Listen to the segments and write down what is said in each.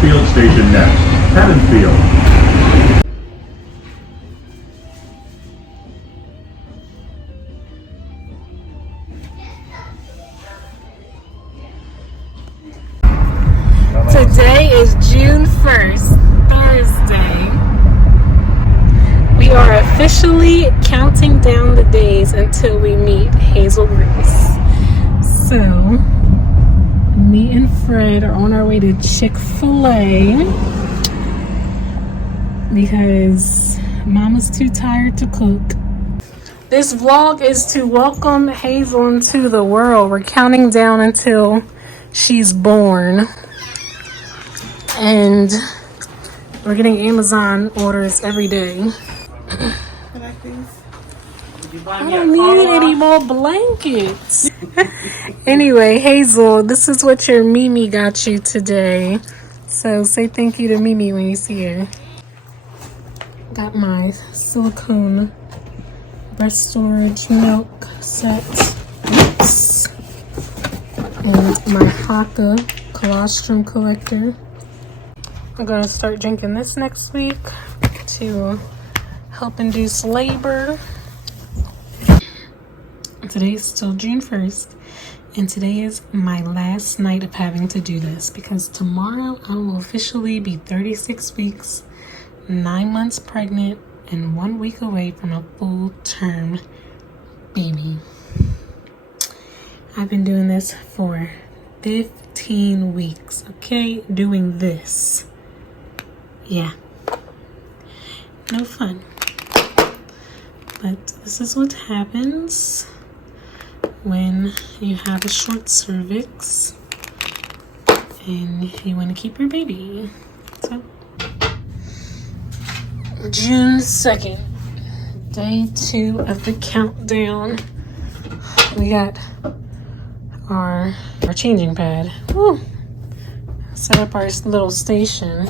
Haddonfield Station next. Haddonfield. Today is June 1st, Thursday. We are officially counting down the days until we meet Hazel Grace. So, me and Fred are on our way to Chick-fil-A because Mama's too tired to cook. This vlog is to welcome Hazel into the world. We're counting down until she's born. And we're getting Amazon orders every day. I don't need any more blankets. Anyway, Hazel, this is what your Mimi got you today. So say thank you to Mimi when you see her. Got my silicone breast storage milk set. Oops. And my Haka colostrum collector. I'm going to start drinking this next week to help induce labor. Today's still June 1st, and today is my last night of having to do this because tomorrow I will officially be 36 weeks, 9 months pregnant, and 1 week away from a full-term baby. I've been doing this for 15 weeks, okay? Doing this. Yeah, no fun. But this is what happens when you have a short cervix and you want to keep your baby. So, June 2nd, day 2 of the countdown. We got our changing pad. Woo. Set up our little station.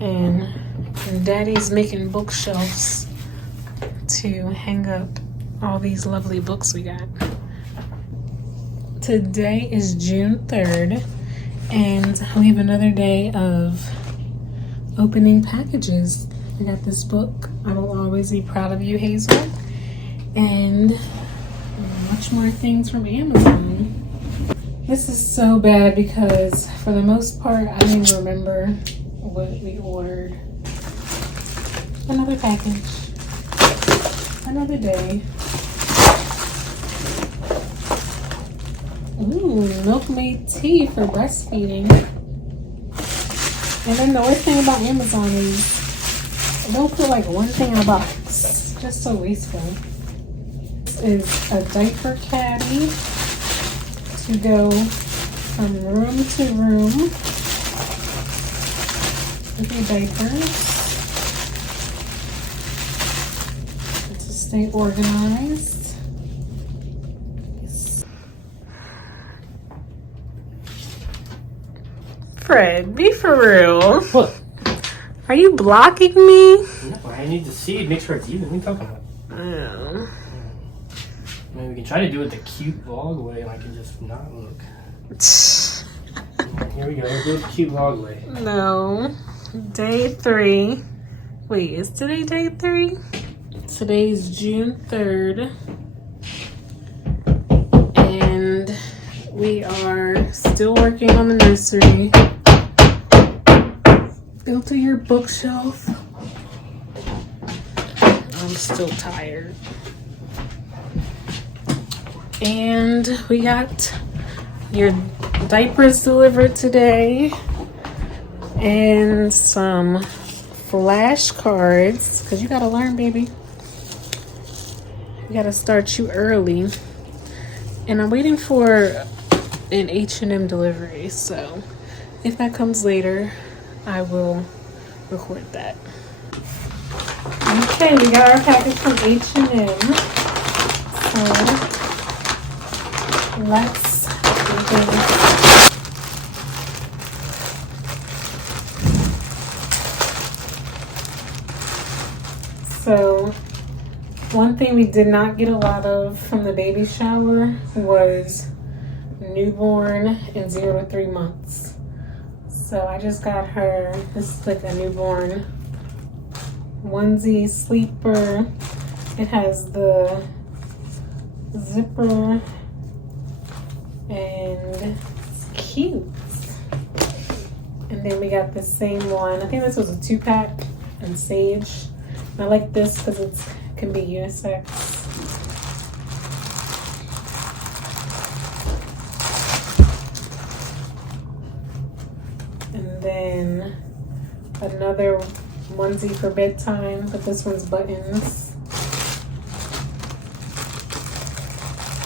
And Daddy's making bookshelves to hang up all these lovely books we got. Today is June 3rd, and we have another day of opening packages. I got this book, I Will Always Be Proud of You, Hazel, and much more things from Amazon. This is so bad because for the most part, I don't even remember what we ordered. Another package. Another day. Ooh, Milkmaid tea for breastfeeding. And then the worst thing about Amazon is they don't put like one thing in a box. Just so wasteful. This is a diaper caddy to go from room to room with your diapers to stay organized. Fred, be for real. What? Are you blocking me? No, I need to see it, make sure it's even. What are you talking about? Oh. I mean, we can try to do it the cute vlog way, and I can just not look. Here we go. Let's do it the cute vlog way. No. Day 3. Wait, is today day 3? Today's June 3rd. And we are still working on the nursery. Go to your bookshelf. I'm still tired. And we got your diapers delivered today. And some flashcards. Because you got to learn, baby. You got to start you early. And I'm waiting for an H&M delivery. So if that comes later, I will record that. Okay, we got our package from H&M. So let's begin. So one thing we did not get a lot of from the baby shower was newborn and 0 to 3 months. So I just got her, this is like a newborn onesie sleeper. It has the zipper and it's cute. And then we got the same one. I think this was a 2-pack in sage. And I like this because it can be unisex. And then another onesie for bedtime, but this one's buttons.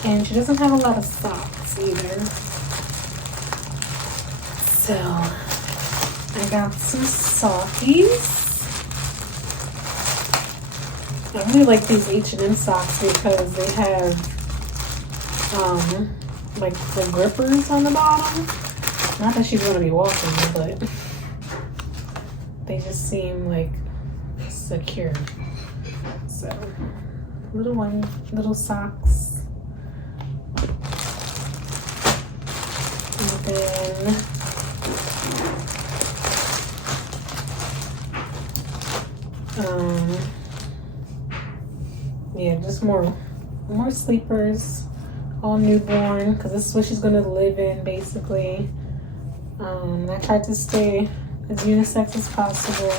And she doesn't have a lot of socks either. So I got some sockies. I really like these H&M socks because they have like the grippers on the bottom. Not that she's gonna be walking, but they just seem like secure. So little socks. And then yeah, just more sleepers, all newborn, because this is what she's gonna live in basically. I tried to stay as unisex as possible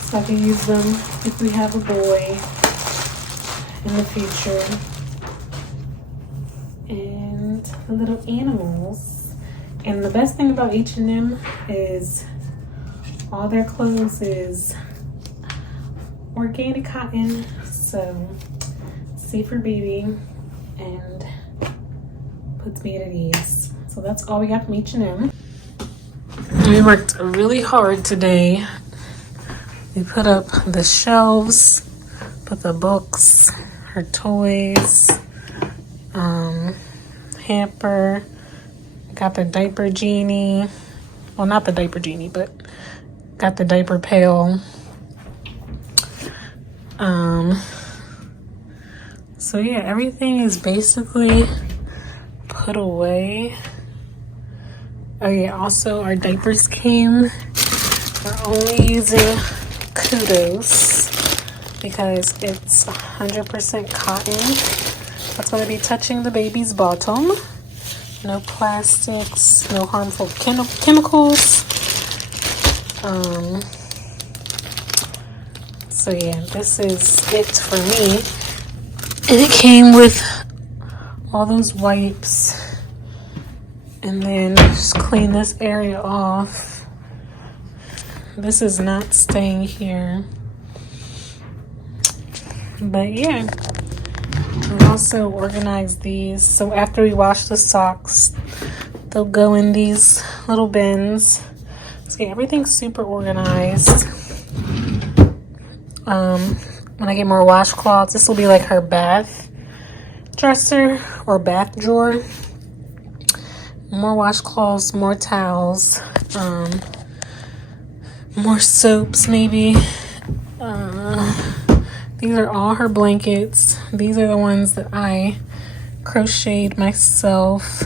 so I can use them if we have a boy in the future. And the little animals. And the best thing about H&M is all their clothes is organic cotton, so safe for baby and puts me at ease. So that's all we got from H&M. We worked really hard today. We put up the shelves, put the books, her toys, hamper, got the diaper genie. Well, not the diaper genie, but got the diaper pail. So yeah, everything is basically put away. Oh yeah, also our diapers came. We're only using Kudos because it's 100% cotton. That's going to be touching the baby's bottom. No plastics, no harmful chemicals. So yeah, this is it for me. And it came with all those wipes. And then just clean this area off. This is not staying here. But yeah, we also organized these. So after we wash the socks, they'll go in these little bins. So yeah, everything's super organized. When I get more washcloths, this will be like her bath dresser or bath drawer. More washcloths, more towels, more soaps maybe. These are all her blankets. These are the ones that I crocheted myself.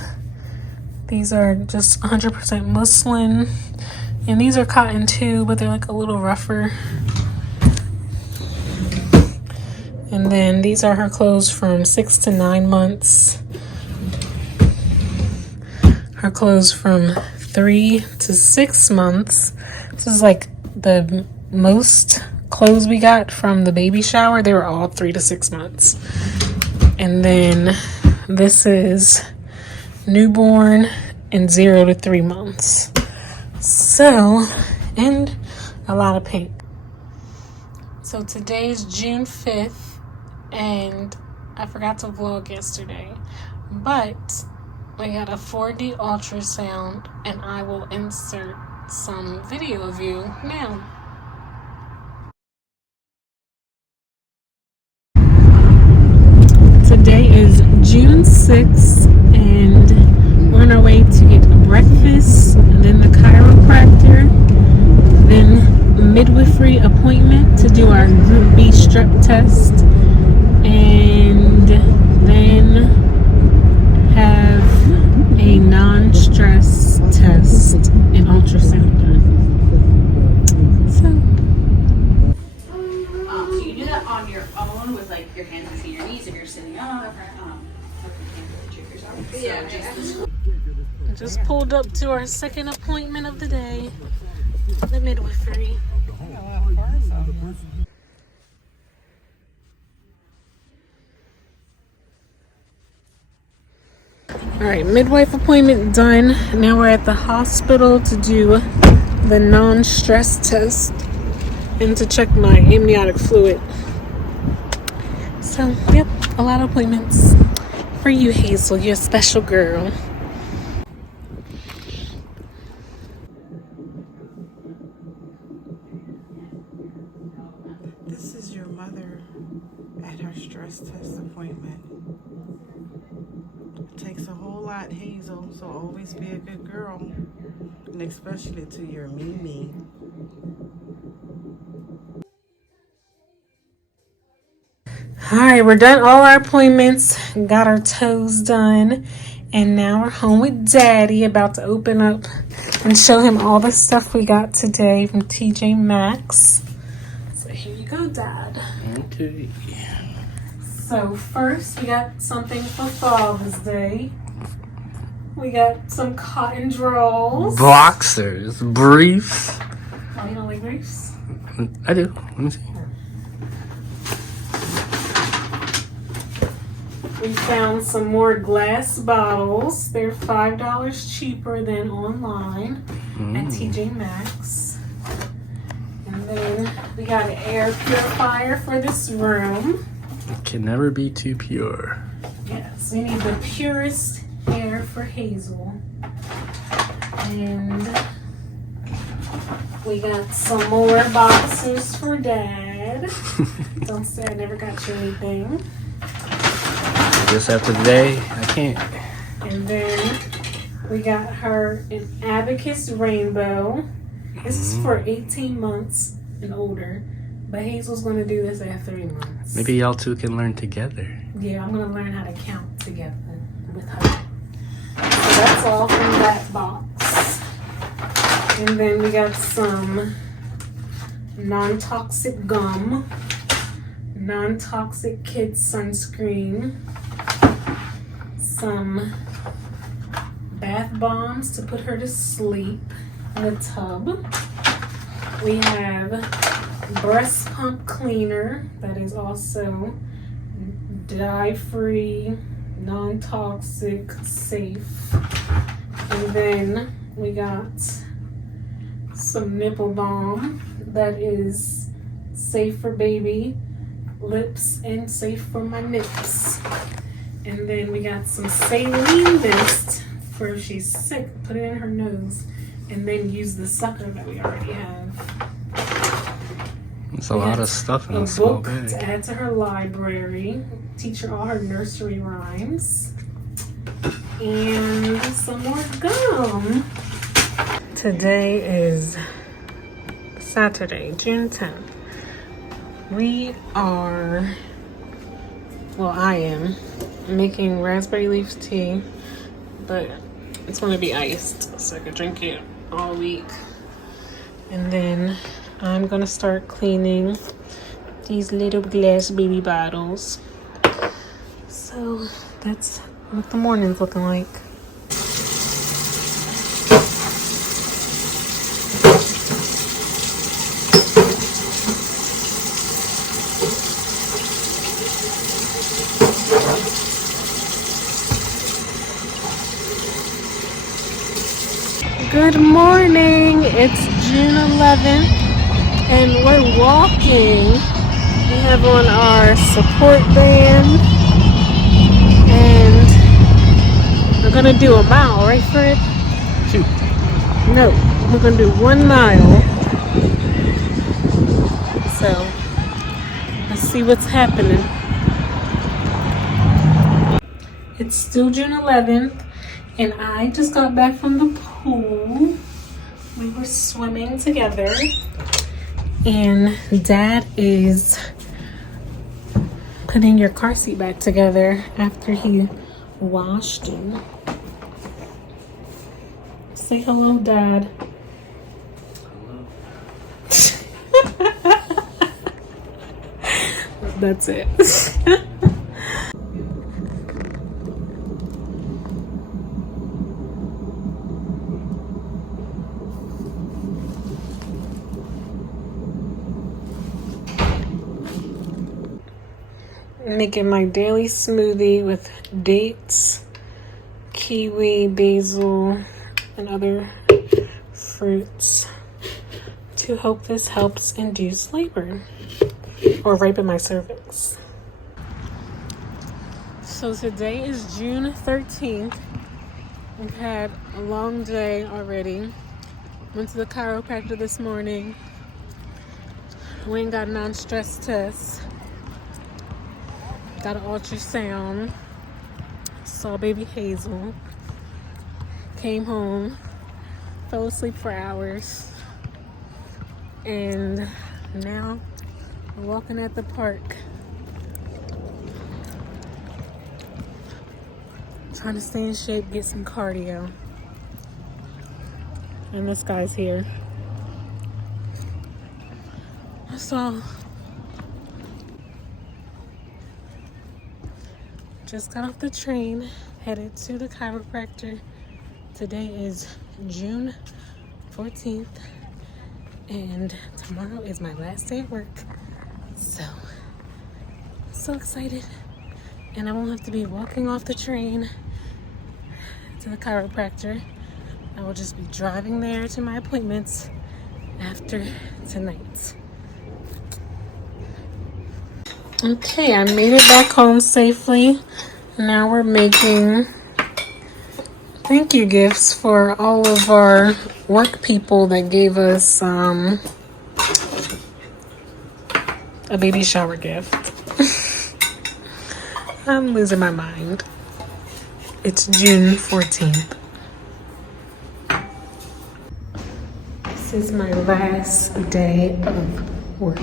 These are just 100% muslin. And these are cotton too, but they're like a little rougher. And then these are her clothes from 6 to 9 months. Her clothes from 3 to 6 months. This is like the most clothes we got from the baby shower. They were all 3 to 6 months. And then this is newborn and 0 to 3 months. So, and a lot of pink. So today's June 5th. And I forgot to vlog yesterday, but we got a 4D ultrasound and I will insert some video of you now. Today is June 6th and we're on our way to get breakfast and then the chiropractor, then midwifery appointment to do our Group B strep test, and then have a non-stress test and ultrasound. Just pulled up to our second appointment of the day, the midwifery. All right, midwife appointment done. Now we're at the hospital to do the non-stress test and to check my amniotic fluid. So, yep, a lot of appointments for you, Hazel. You're a special girl. This is your mother at her stress test appointment. It takes a whole lot, Hazel, so always be a good girl. And especially to your Mimi. Alright, we're done all our appointments, got our toes done, and now we're home with Daddy, about to open up and show him all the stuff we got today from TJ Maxx. So here you go, Dad. Okay. So first, we got something for Father's Day. We got some cotton drawers. Boxers, briefs. Oh, you don't like briefs? I do. Let me see. We found some more glass bottles. They're $5 cheaper than online at TJ Maxx. And then we got an air purifier for this room. It can never be too pure. Yes, we need the purest air for Hazel. And we got some more boxers for Dad. Don't say I never got you anything. Just after today, I can't. And then we got her an Abacus Rainbow. This is for 18 months and older. But Hazel's going to do this at 3 months. Maybe y'all two can learn together. Yeah, I'm going to learn how to count together with her. So that's all from that box. And then we got some non-toxic gum, non-toxic kids sunscreen, some bath bombs to put her to sleep in a tub. We have breast pump cleaner that is also dye-free, non-toxic, safe. And then we got some nipple balm that is safe for baby lips and safe for my nips. And then we got some saline mist for if she's sick, put it in her nose, and then use the sucker that we already have. It's a lot of stuff in a A small book bag. to add to her library, teach her all her nursery rhymes, and some more gum. Today is Saturday, June 10th. We are, well, I am making raspberry leaf tea, but it's going to be iced so I can drink it all week. And then I'm going to start cleaning these little glass baby bottles. So that's what the morning's looking like. Good morning, it's June 11th and we're walking. We have on our support band and we're gonna do a mile, right Fred? Shoot. No, we're gonna do 1 mile. So, let's see what's happening. It's still June 11th. And I just got back from the pool. We were swimming together. And Dad is putting your car seat back together after he washed you. Say hello, Dad. That's it. making my daily smoothie with dates, kiwi, basil, and other fruits to hope this helps induce labor or ripen my cervix. So today is June 13th. We've had a long day already. Went to the chiropractor this morning. We ain't got a non-stress test. Got an ultrasound. Saw baby Hazel. Came home. Fell asleep for hours. And now we're walking at the park. Trying to stay in shape, get some cardio. And this guy's here. So, just got off the train, headed to the chiropractor. Today is June 14th, and tomorrow is my last day at work. So excited. And I won't have to be walking off the train to the chiropractor. I will just be driving there to my appointments after tonight. Okay, I made it back home safely. Now we're making thank you gifts for all of our work people that gave us a baby shower gift. I'm losing my mind. It's June 14th. This is my last day of work.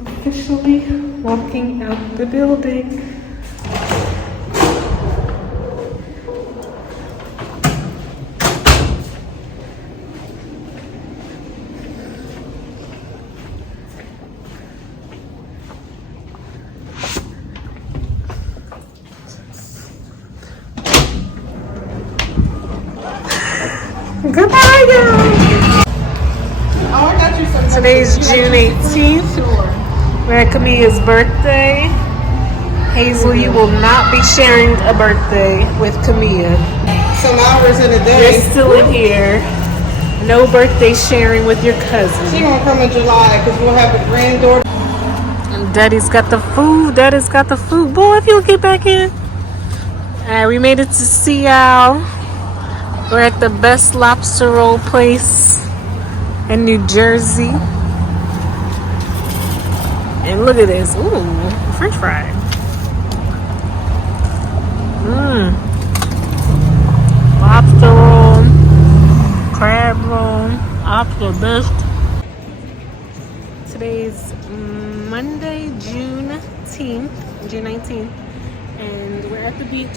Officially walking out the building. Goodbye, y'all. Today's June 18th. We're at Camilla's birthday. Hazel, you will not be sharing a birthday with Camilla. Some hours in a day. You're still in here. No birthday sharing with your cousin. She won't come in July because we'll have a granddaughter. And Daddy's got the food. Daddy's got the food. Boy, if you don't get back in. Alright, we made it to Seattle. We're at the best lobster roll place in New Jersey. And look at this. Ooh, French fry. Lobster roll, crab roll, lobster best. Today's Monday, June 19th, and we're at the beach.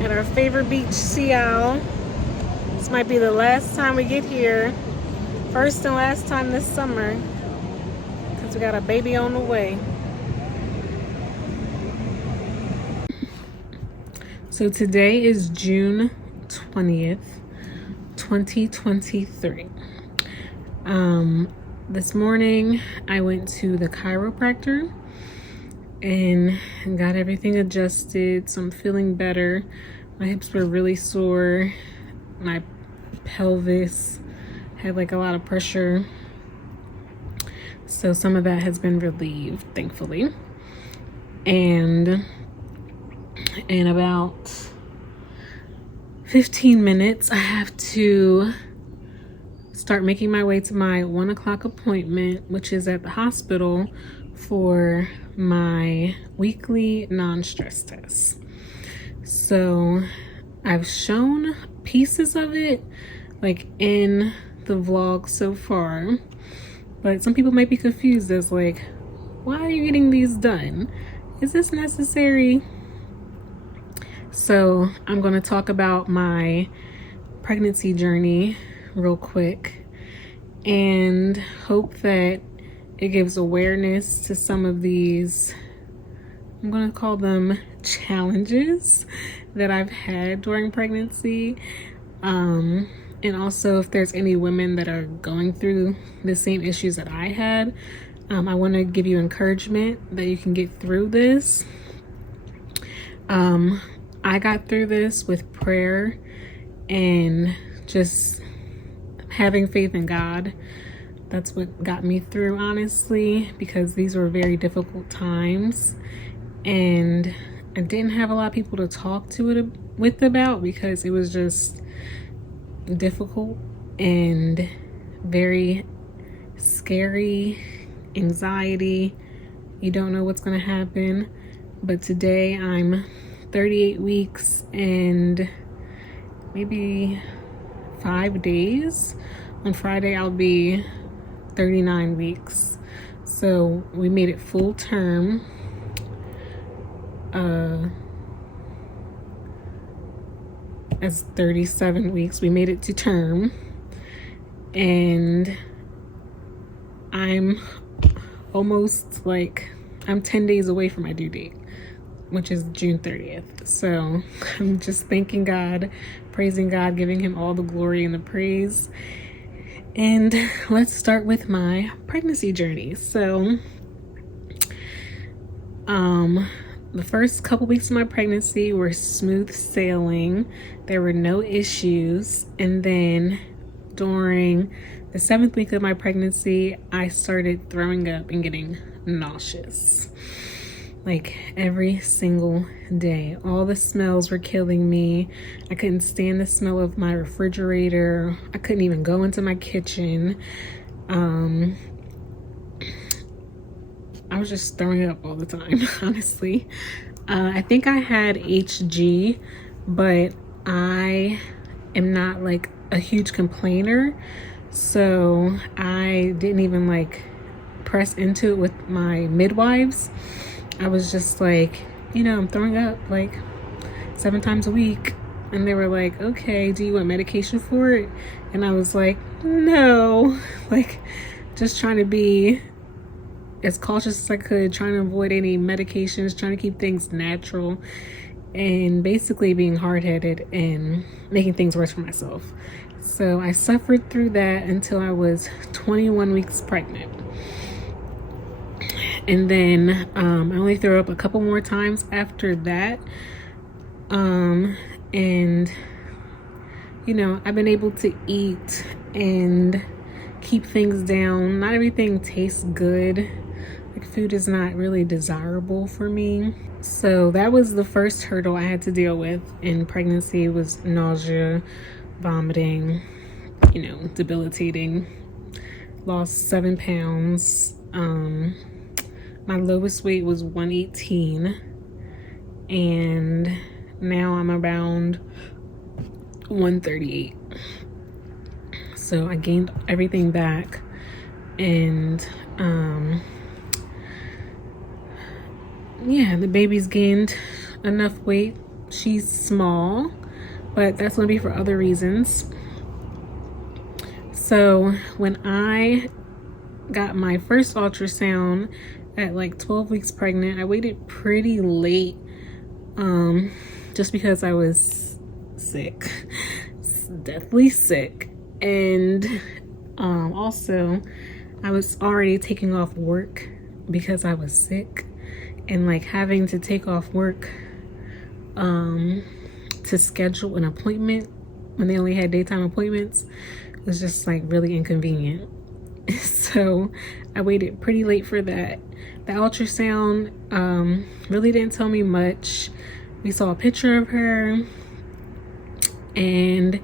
At our favorite beach, Seattle. This might be the last time we get here. First and last time this summer. Because we got a baby on the way. So today is June 20th, 2023. This morning I went to the chiropractor and got everything adjusted, so I'm feeling better. My hips were really sore. My pelvis had like a lot of pressure. So some of that has been relieved, thankfully. And in about 15 minutes, I have to start making my way to my 1 o'clock appointment, which is at the hospital for my weekly non-stress test. So I've shown pieces of it like in the vlog so far, but some people might be confused as like, why are you getting these done? Is this necessary? So I'm going to talk about my pregnancy journey real quick and hope that it gives awareness to some of these, I'm going to call them challenges that I've had during pregnancy. And also if there's any women that are going through the same issues that I had, I want to give you encouragement that you can get through this. I got through this with prayer and just having faith in God. That's what got me through, honestly, because these were very difficult times, and I didn't have a lot of people to talk to it with about, because it was just difficult and very scary, anxiety. You don't know what's going to happen. But today I'm 38 weeks and maybe 5 days. On Friday I'll be 39 weeks. So we made it full term. As 37 weeks. We made it to term. And I'm almost like, I'm 10 days away from my due date, which is June 30th. So I'm just thanking God, praising God, giving him all the glory and the praise. And let's start with my pregnancy journey. So the first couple weeks of my pregnancy were smooth sailing. There were no issues. And then during the 7th week of my pregnancy, I started throwing up and getting nauseous. Like every single day. All the smells were killing me. I couldn't stand the smell of my refrigerator. I couldn't even go into my kitchen. I was just throwing up all the time, honestly. I think I had HG, but I am not like a huge complainer. So I didn't even like press into it with my midwives. I was just like, you know, I'm throwing up like 7 times a week. And they were like, okay, do you want medication for it? And I was like, no. Like, just trying to be as cautious as I could, trying to avoid any medications, trying to keep things natural, and basically being hard-headed and making things worse for myself. So I suffered through that until I was 21 weeks pregnant. And then I only threw up a couple more times after that. And, you know, I've been able to eat and keep things down. Not everything tastes good. Like, food is not really desirable for me. So that was the first hurdle I had to deal with in pregnancy, was nausea, vomiting, you know, debilitating. Lost 7 pounds. My lowest weight was 118, and now I'm around 138. So I gained everything back, and yeah, the baby's gained enough weight. She's small, but that's gonna be for other reasons. So when I got my first ultrasound at like 12 weeks pregnant, I waited pretty late, just because I was sick, deathly sick. And also I was already taking off work because I was sick, and like having to take off work to schedule an appointment when they only had daytime appointments was just like really inconvenient. So I waited pretty late for that. The ultrasound really didn't tell me much. We saw a picture of her, and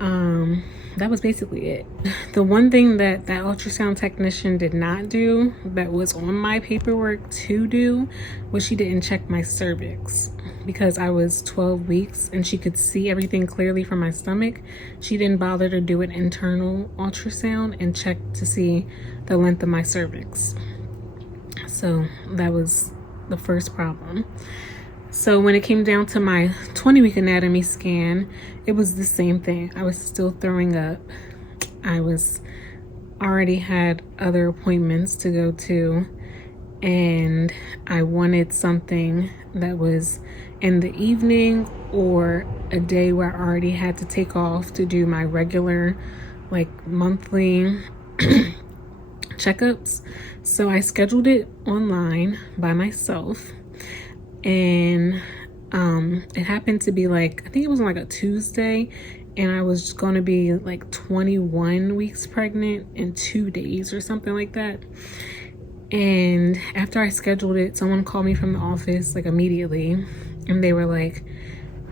that was basically it. The one thing that ultrasound technician did not do, that was on my paperwork to do, was she didn't check my cervix. Because I was 12 weeks and she could see everything clearly from my stomach, she didn't bother to do an internal ultrasound and check to see the length of my cervix. So that was the first problem. So when it came down to my 20-week anatomy scan, it was the same thing. I was still throwing up. I was already had other appointments to go to, and I wanted something that was in the evening or a day where I already had to take off to do my regular, like, monthly checkups. So I scheduled it online by myself, and it happened to be like, I think it was on like a Tuesday, and I was going to be like 21 weeks pregnant in 2 days or something like that. And after I scheduled it, someone called me from the office like immediately, and they were like,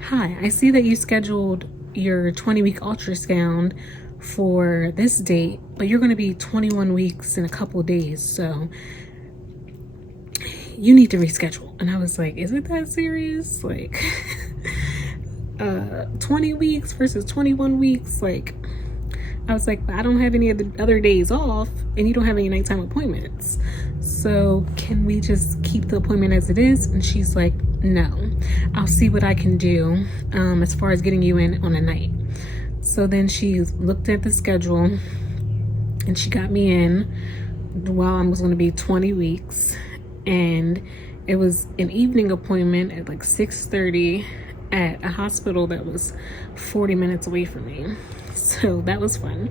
"Hi, I see that you scheduled your 20-week ultrasound for this date, but you're going to be 21 weeks in a couple days, so you need to reschedule." And I was like, is it that serious? Like 20 weeks versus 21 weeks? Like, I was like, but I don't have any of the other days off, and you don't have any nighttime appointments, so can we just keep the appointment as it is? And she's like, no, I'll see what I can do as far as getting you in on a night. So then she looked at the schedule, and she got me in while I was going to be 20 weeks. And it was an evening appointment at like 6:30 at a hospital that was 40 minutes away from me. So that was fun.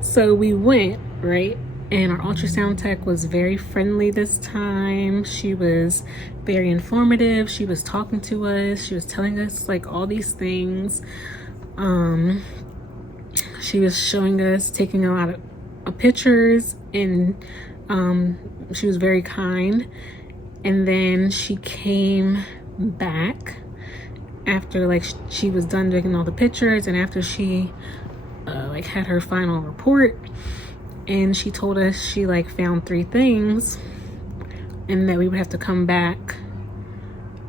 So we went, right? And our ultrasound tech was very friendly this time. She was very informative. She was talking to us. She was telling us like all these things. She was showing us, taking a lot of pictures, and she was very kind. And then she came back after like she was done taking all the pictures, and after she like had her final report, and she told us she like found 3 things, and that we would have to come back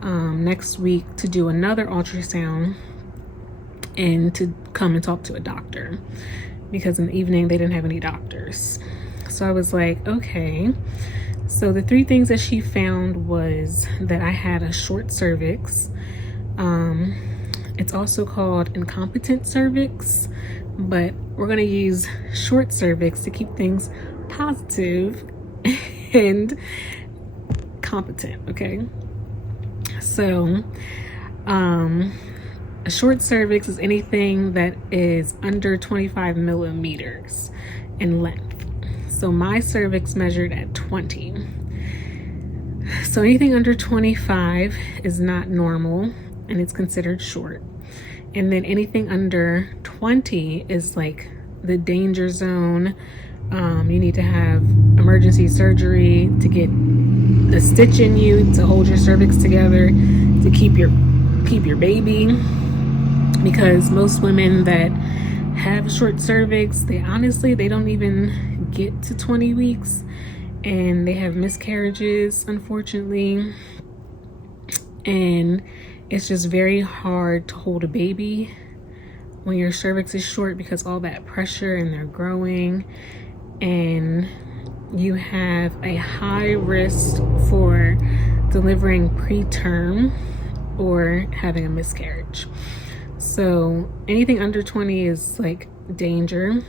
next week to do another ultrasound and to come and talk to a doctor, because in the evening they didn't have any doctors. So I was like, okay. So the 3 things that she found was that I had a short cervix. It's also called incompetent cervix, but we're gonna use short cervix to keep things positive and competent, okay? So a short cervix is anything that is under 25 millimeters in length. So my cervix measured at 20. So anything under 25 is not normal, and it's considered short. And then anything under 20 is like the danger zone. You need to have emergency surgery to get the stitch in you to hold your cervix together to keep your baby. Because most women that have short cervix, they don't even get to 20 weeks, and they have miscarriages, unfortunately. And it's just very hard to hold a baby when your cervix is short, because all that pressure and they're growing, and you have a high risk for delivering preterm or having a miscarriage. So anything under 20 is like danger.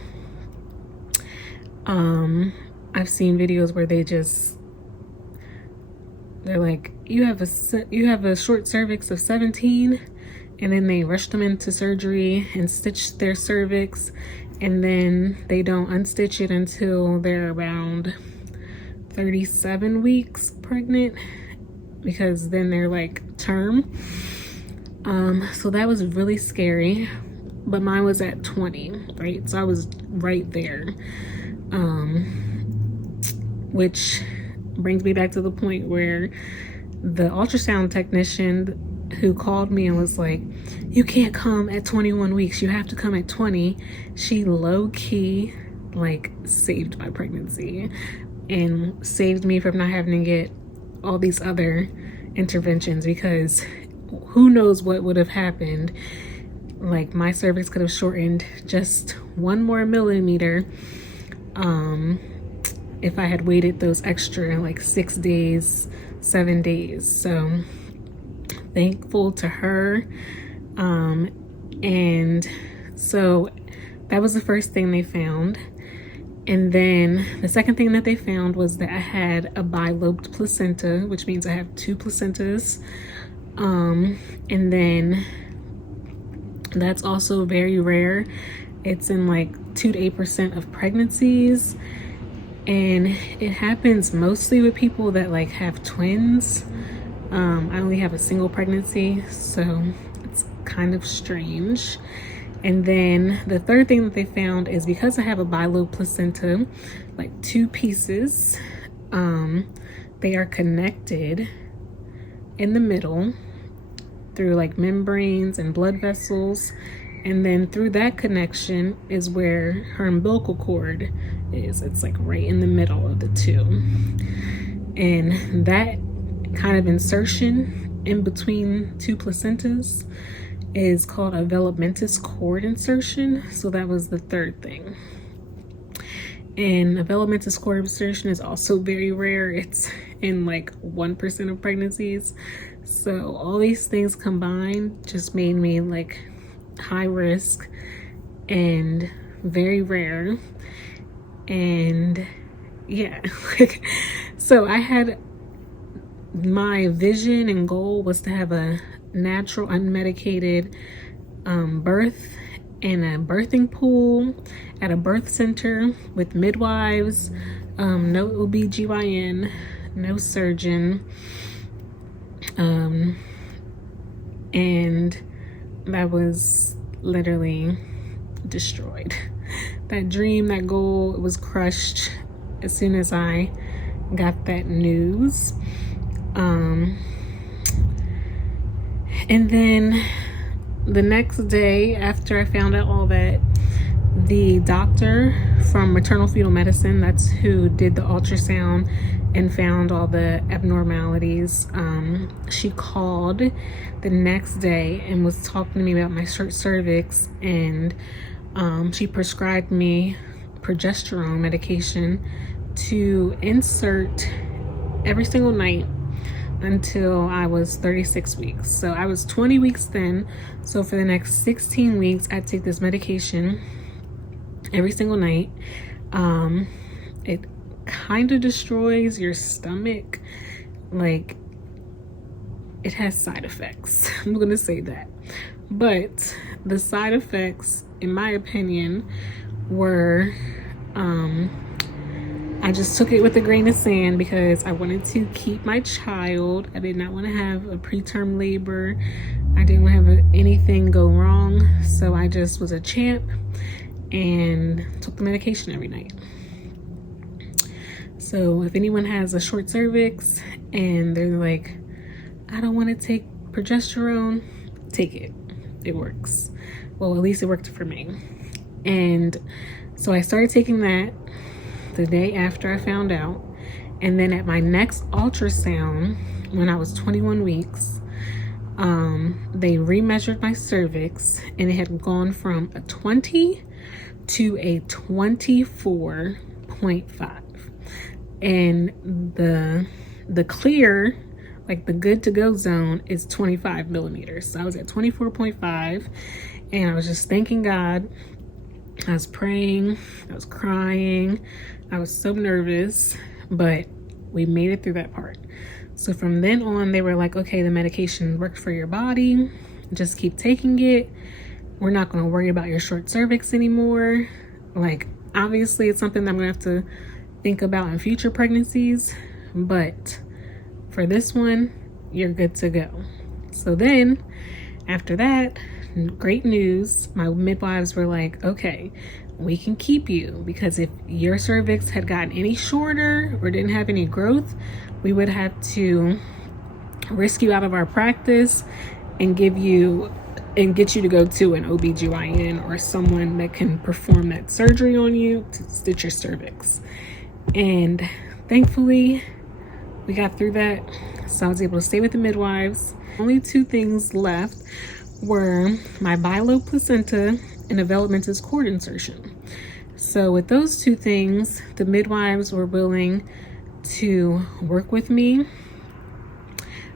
I've seen videos where they're like, you have a short cervix of 17, and then they rush them into surgery and stitch their cervix, and then they don't unstitch it until they're around 37 weeks pregnant, because then they're like term. So that was really scary, but mine was at 20, right? So I was right there, which brings me back to the point where the ultrasound technician who called me and was like, you can't come at 21 weeks, you have to come at 20. She low-key like saved my pregnancy and saved me from not having to get all these other interventions, because who knows what would have happened. Like, my cervix could have shortened just 1 more millimeter if I had waited those extra like 6 days, 7 days. So thankful to her. And so that was the first thing they found. And then the second thing that they found was that I had a bilobed placenta, which means I have 2 placentas. And then that's also very rare. It's in like 2 to 8% of pregnancies. And it happens mostly with people that like have twins. I only have a single pregnancy, so it's kind of strange. And then the third thing that they found is because I have a bilobe placenta, like 2 pieces, they are connected in the middle through like membranes and blood vessels. And then through that connection is where her umbilical cord is. It's like right in the middle of the 2. And that kind of insertion in between 2 placentas is called a velamentous's cordinsertion. So that was the third thing. And a velamentous cordinsertion is also very rare. It's in like 1% of pregnancies. So all these things combined just made me like high risk and very rare. And yeah, so I had, my vision and goal was to have a natural unmedicated birth in a birthing pool at a birth center with midwives, no OBGYN, no surgeon, and that was literally destroyed. That dream, that goal, it was crushed as soon as I got that news. And then the next day after I found out all that, the doctor from maternal fetal medicine, that's who did the ultrasound and found all the abnormalities, she called the next day and was talking to me about my short cervix, and she prescribed me progesterone medication to insert every single night until I was 36 weeks. So I was 20 weeks then. So for the next 16 weeks, I'd take this medication every single night. It kind of destroys your stomach. Like, it has side effects. I'm gonna say that. But the side effects, in my opinion, were, I just took it with a grain of sand because I wanted to keep my child. I did not want to have a preterm labor. I didn't want to have anything go wrong. So I just was a champ and took the medication every night. So if anyone has a short cervix and they're like, I don't want to take progesterone, take it. It works. Well, at least it worked for me. And so I started taking that the day after I found out. And then at my next ultrasound, when I was 21 weeks, they remeasured my cervix and it had gone from a 20 to a 24.5. And the clear, like the good to go zone, is 25 millimeters. So I was at 24.5 and I was just thanking God. I was praying, I was crying, I was so nervous, but we made it through that part. So from then on, they were like, okay, the medication worked for your body, just keep taking it. We're not going to worry about your short cervix anymore. Like, obviously it's something that I'm gonna have to think about in future pregnancies, but for this one, you're good to go. So then after that, great news, my midwives were like, okay, we can keep you, because if your cervix had gotten any shorter or didn't have any growth, we would have to risk you out of our practice and get you to go to an OBGYN or someone that can perform that surgery on you to stitch your cervix. And thankfully we got through that, so I was able to stay with the midwives. Only 2 things left were my bilobe placenta and a velamentous cordinsertion. So with those 2 things, the midwives were willing to work with me.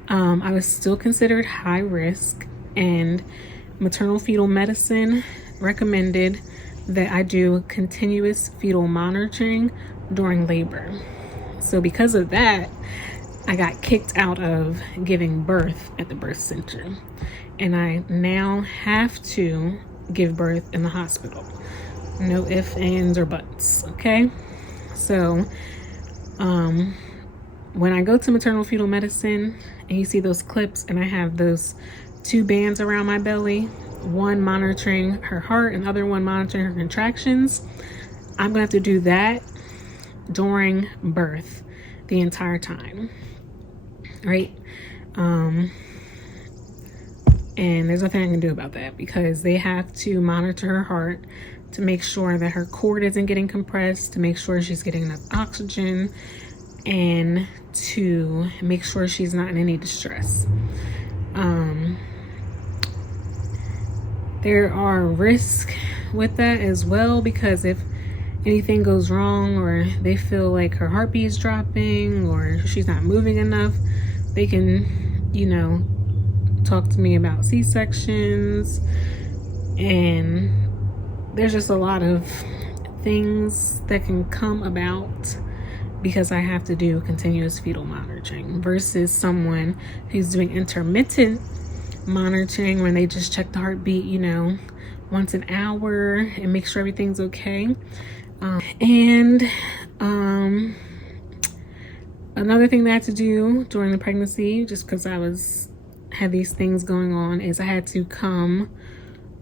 I was still considered high risk, and maternal fetal medicine recommended that I do continuous fetal monitoring during labor. So because of that, I got kicked out of giving birth at the birth center, and I now have to give birth in the hospital. No ifs, ands, or buts, okay? So when I go to maternal fetal medicine and you see those clips and I have those 2 bands around my belly, one monitoring her heart and the other one monitoring her contractions, I'm gonna have to do that during birth the entire time, right? And there's nothing I can do about that because they have to monitor her heart to make sure that her cord isn't getting compressed, to make sure she's getting enough oxygen, and to make sure she's not in any distress. There are risks with that as well, because if anything goes wrong or they feel like her heartbeat is dropping or she's not moving enough, they can, you know, talk to me about C-sections. And there's just a lot of things that can come about because I have to do continuous fetal monitoring versus someone who's doing intermittent monitoring when they just check the heartbeat, you know, once an hour and make sure everything's okay. Another thing that I had to do during the pregnancy, just because I had these things going on, is I had to come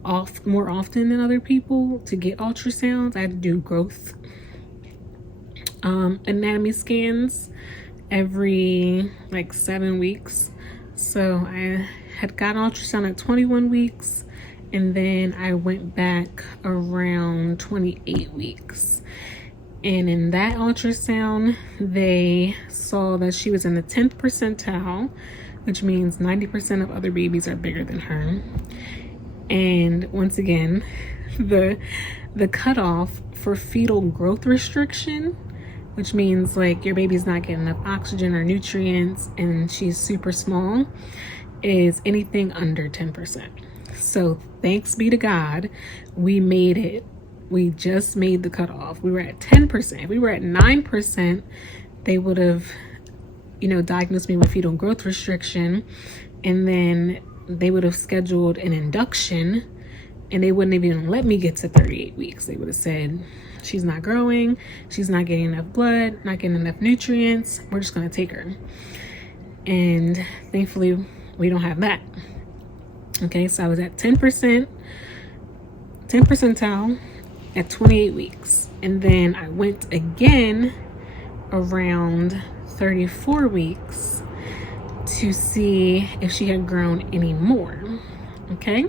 off more often than other people to get ultrasounds. I had to do growth anatomy scans every like 7 weeks. So I had gotten ultrasound at 21 weeks and then I went back around 28 weeks. And in that ultrasound, they saw that she was in the 10th percentile, which means 90% of other babies are bigger than her. And once again, the cutoff for fetal growth restriction, which means like your baby's not getting enough oxygen or nutrients and she's super small, is anything under 10%. So thanks be to God, we made it. We just made the cutoff. We were at 10%. If we were at 9%, they would have, you know, diagnosed me with fetal growth restriction, and then they would have scheduled an induction, and they wouldn't even let me get to 38 weeks. They would have said, she's not growing, she's not getting enough blood, not getting enough nutrients, we're just gonna take her. And thankfully, we don't have that. Okay, so I was at 10%, 10 percentile at 28 weeks. And then I went again around 34 weeks to see if she had grown any more. Okay,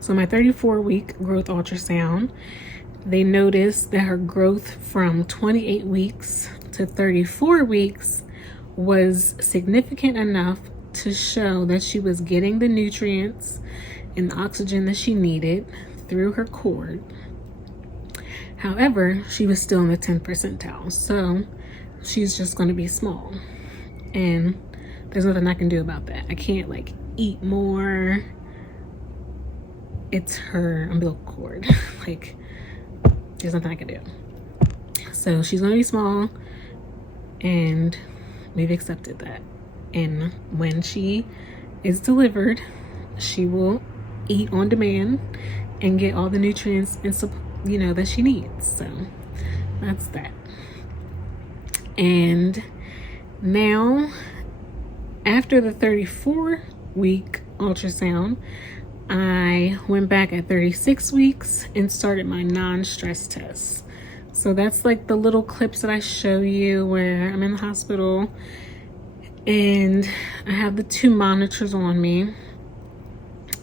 so my 34-week growth ultrasound, they noticed that her growth from 28 weeks to 34 weeks was significant enough to show that she was getting the nutrients and the oxygen that she needed through her cord. However, she was still in the 10th percentile, so she's just going to be small, and there's nothing I can do about that. I can't like eat more. It's her umbilical cord. Like, there's nothing I can do. So she's going to be small, and we've accepted that. And when she is delivered, she will eat on demand and get all the nutrients and you know that she needs. So that's that. And now, after the 34-week ultrasound, I went back at 36 weeks and started my non-stress test. So that's like the little clips that I show you where I'm in the hospital and I have the 2 monitors on me,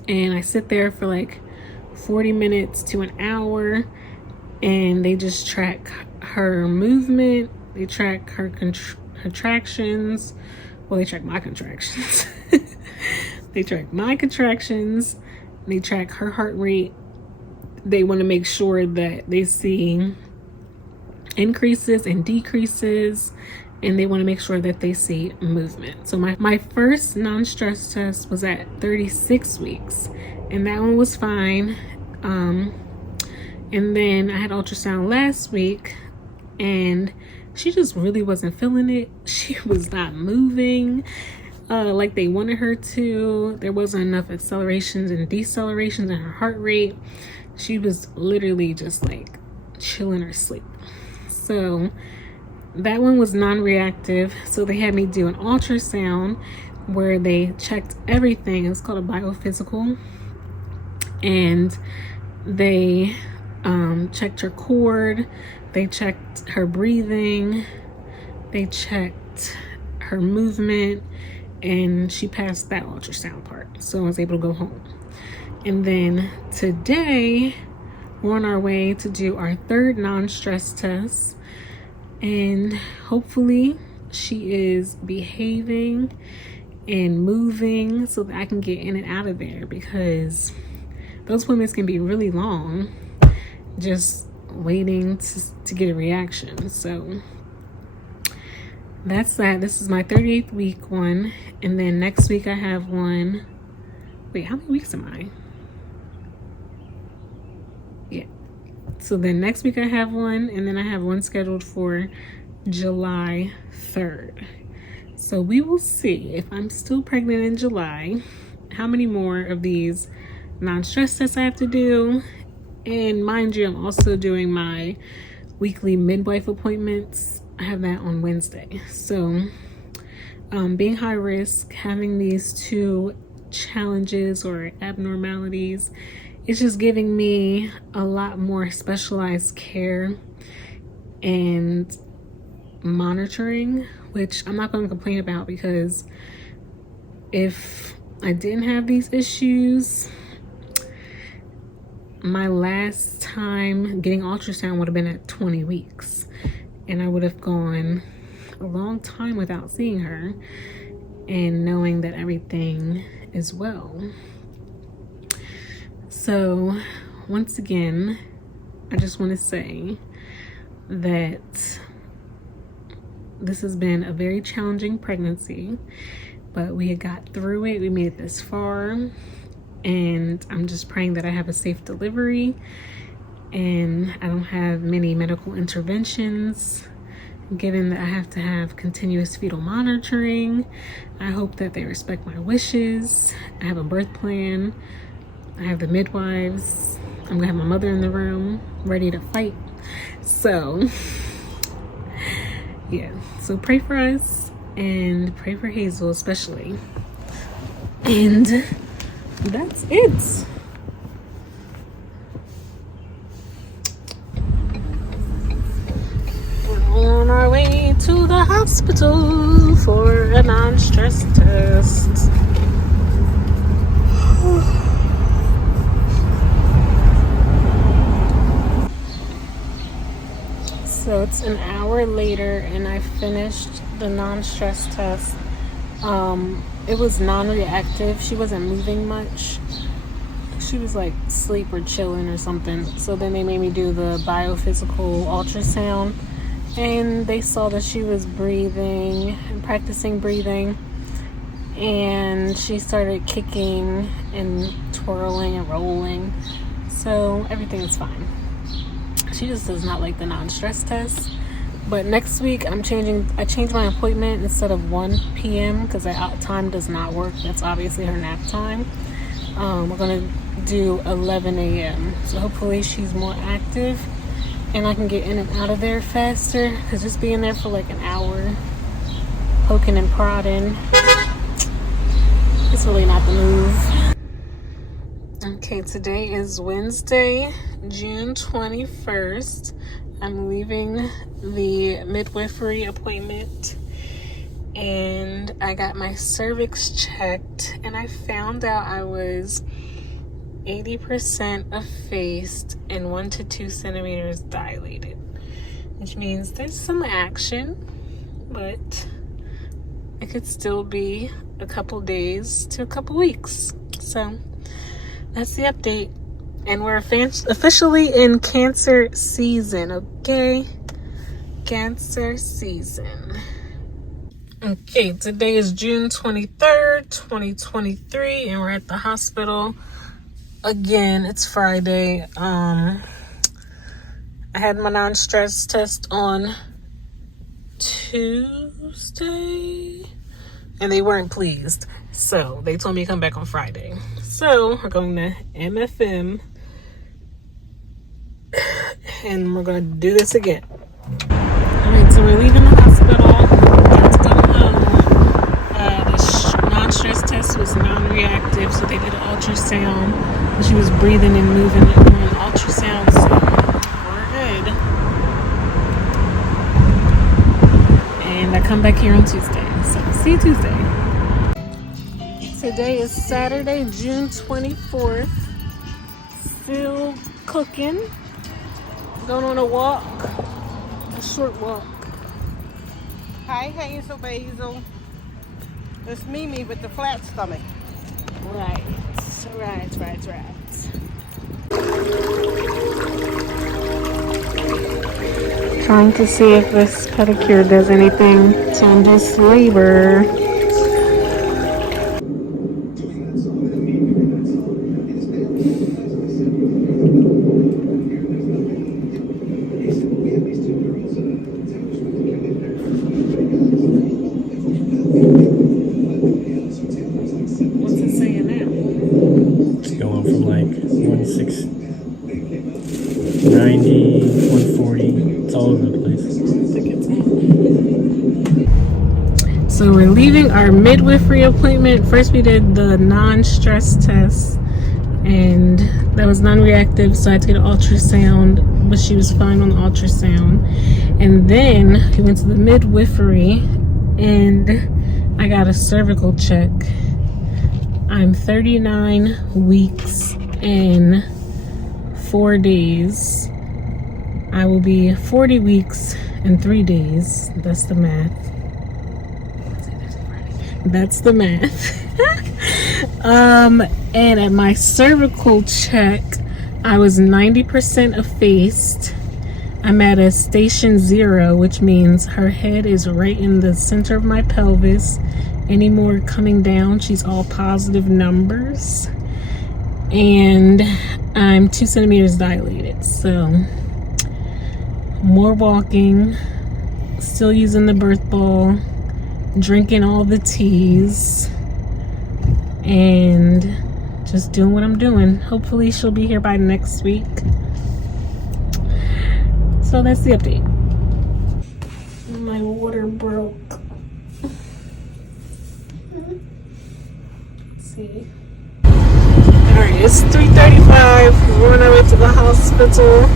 and I sit there for like 40 minutes to an hour, and they just track her movement, they track her contractions. Well, they track my contractions. They track my contractions, they track her heart rate. They want to make sure that they see increases and decreases, and they want to make sure that they see movement. So my first non-stress test was at 36 weeks, and that one was fine. And then I had ultrasound last week, and she just really wasn't feeling it. She was not moving like they wanted her to. There wasn't enough accelerations and decelerations in her heart rate. She was literally just like chilling or sleep. So that one was non-reactive. So they had me do an ultrasound where they checked everything. It's called a biophysical. And they checked her cord, they checked her breathing, they checked her movement, and she passed that ultrasound part. So I was able to go home. And then today, we're on our way to do our third non-stress test. And hopefully she is behaving and moving so that I can get in and out of there, because those appointments can be really long, just waiting to get a reaction. So that's that. This is my 38th week one. And then next week I have one. Wait, how many weeks am I? Yeah. So then next week I have one, and then I have one scheduled for July 3rd. So we will see if I'm still pregnant in July, how many more of these non-stress tests I have to do. And mind you, I'm also doing my weekly midwife appointments. I have that on Wednesday. So being high risk, having these two challenges or abnormalities, it's just giving me a lot more specialized care and monitoring, which I'm not going to complain about, because if I didn't have these issues, my last time getting ultrasound would have been at 20 weeks, and I would have gone a long time without seeing her and knowing that everything is well. So once again, I just want to say that this has been a very challenging pregnancy, but we had got through it. We made it this far, and I'm just praying that I have a safe delivery and I don't have many medical interventions, given that I have to have continuous fetal monitoring. I hope that they respect my wishes. I have a birth plan. I have the midwives. I'm gonna have my mother in the room ready to fight. So yeah, so pray for us and pray for Hazel especially. And that's it. We're on our way to the hospital for a non-stress test. So it's an hour later and I finished the non-stress test. It was non-reactive. She wasn't moving much. She was like asleep or chilling or something. So then they made me do the biophysical ultrasound, and they saw that she was breathing and practicing breathing, and she started kicking and twirling and rolling. So everything is fine. She just does not like the non-stress test. But next week I changed my appointment. Instead of 1 p.m. because that time does not work. That's obviously her nap time. We're gonna do 11 a.m. So hopefully she's more active and I can get in and out of there faster, because just being there for like an hour poking and prodding, it's really not the move. Okay, today is Wednesday, June 21st. I'm leaving the midwifery appointment and I got my cervix checked, and I found out I was 80% effaced and 1 to 2 centimeters dilated, which means there's some action, but it could still be a couple days to a couple weeks. So that's the update. And we're officially in Cancer season, okay? Cancer season. Okay, today is June 23rd, 2023, and we're at the hospital. Again, it's Friday. I had my non-stress test on Tuesday, and they weren't pleased. So they told me to come back on Friday. So we're going to MFM. And we're going to do this again. we're leaving the hospital. Got to go home. The non-stress test was non-reactive, so they did an ultrasound. And she was breathing and moving during the ultrasound, so we're good. And I come back here on Tuesday, so see you Tuesday. Today is Saturday, June 24th. Still cooking. Going on a walk. A short walk. Hi, Hazel, Basil. It's Mimi with the flat stomach. Right. Trying to see if this pedicure does anything to induce labor. What's it saying now? It's going from like 1690, 140. It's all over the place. So we're leaving our midwifery appointment. First we did the non-stress test, and that was non-reactive, so I had to get an ultrasound, but she was fine on the ultrasound. And then we went to the midwifery, and I got a cervical check. I'm 39 weeks and 4 days. I will be 40 weeks and 3 days. That's the math. And at my cervical check, I was 90% effaced. I'm at a station 0, which means her head is right in the center of my pelvis. Any more coming down, she's all positive numbers. And I'm 2 centimeters dilated. So more walking, still using the birth ball, drinking all the teas, and just doing what I'm doing. Hopefully she'll be here by next week. So that's the update. My water broke. Let's see. Alright, it's 3:35. We're on our way to the hospital.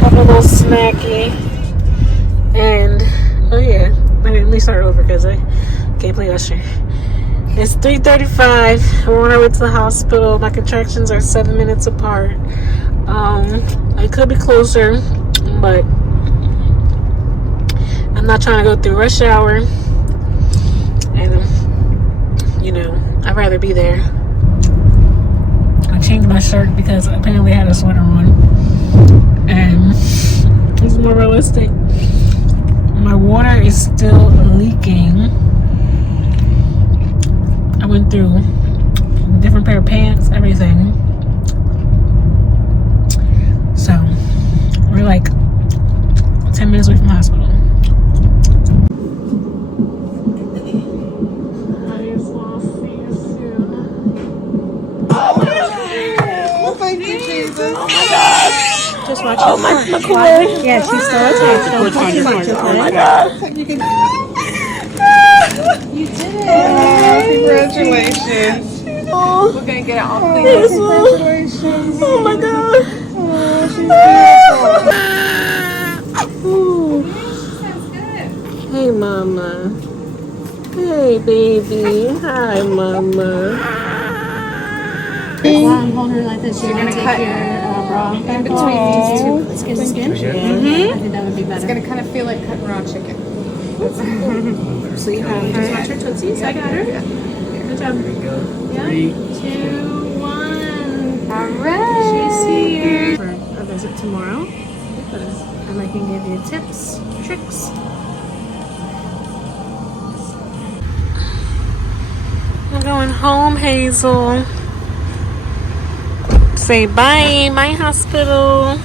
Have a little snacky. And oh yeah, let me start over because I can't play Usher. It's 3:35. We're on our way to the hospital. My contractions are 7 minutes apart. I could be closer, but I'm not trying to go through rush hour. And I'd rather be there. I changed my shirt because apparently I had a sweater on, and it's more realistic. My water is still leaking. I went through a different pair of pants, everything. So we're like 10 minutes away from the hospital. Well, thank you, Jesus. Oh my God. Just watch oh my God. Yeah, she's still attached. Don't touch your heart. Oh my God. You can. You did it. Congratulations. Oh. We're gonna get it all cleaned Yes, up. Congratulations. Oh my God. Oh, she's beautiful. Hey, Mama. Hey, baby. Hi, Mama. While I'm holding her like this, you're going to cut your bra in between these two skin to skin. I think that would be better. It's going to kind of feel like cutting raw chicken. So you have Just watch her tootsies. I got her. Good job. Yeah. 3, 2, 1. All right. She's here. For a visit tomorrow. And I can give you tips, tricks. I'm going home, Hazel. Say bye, my hospital.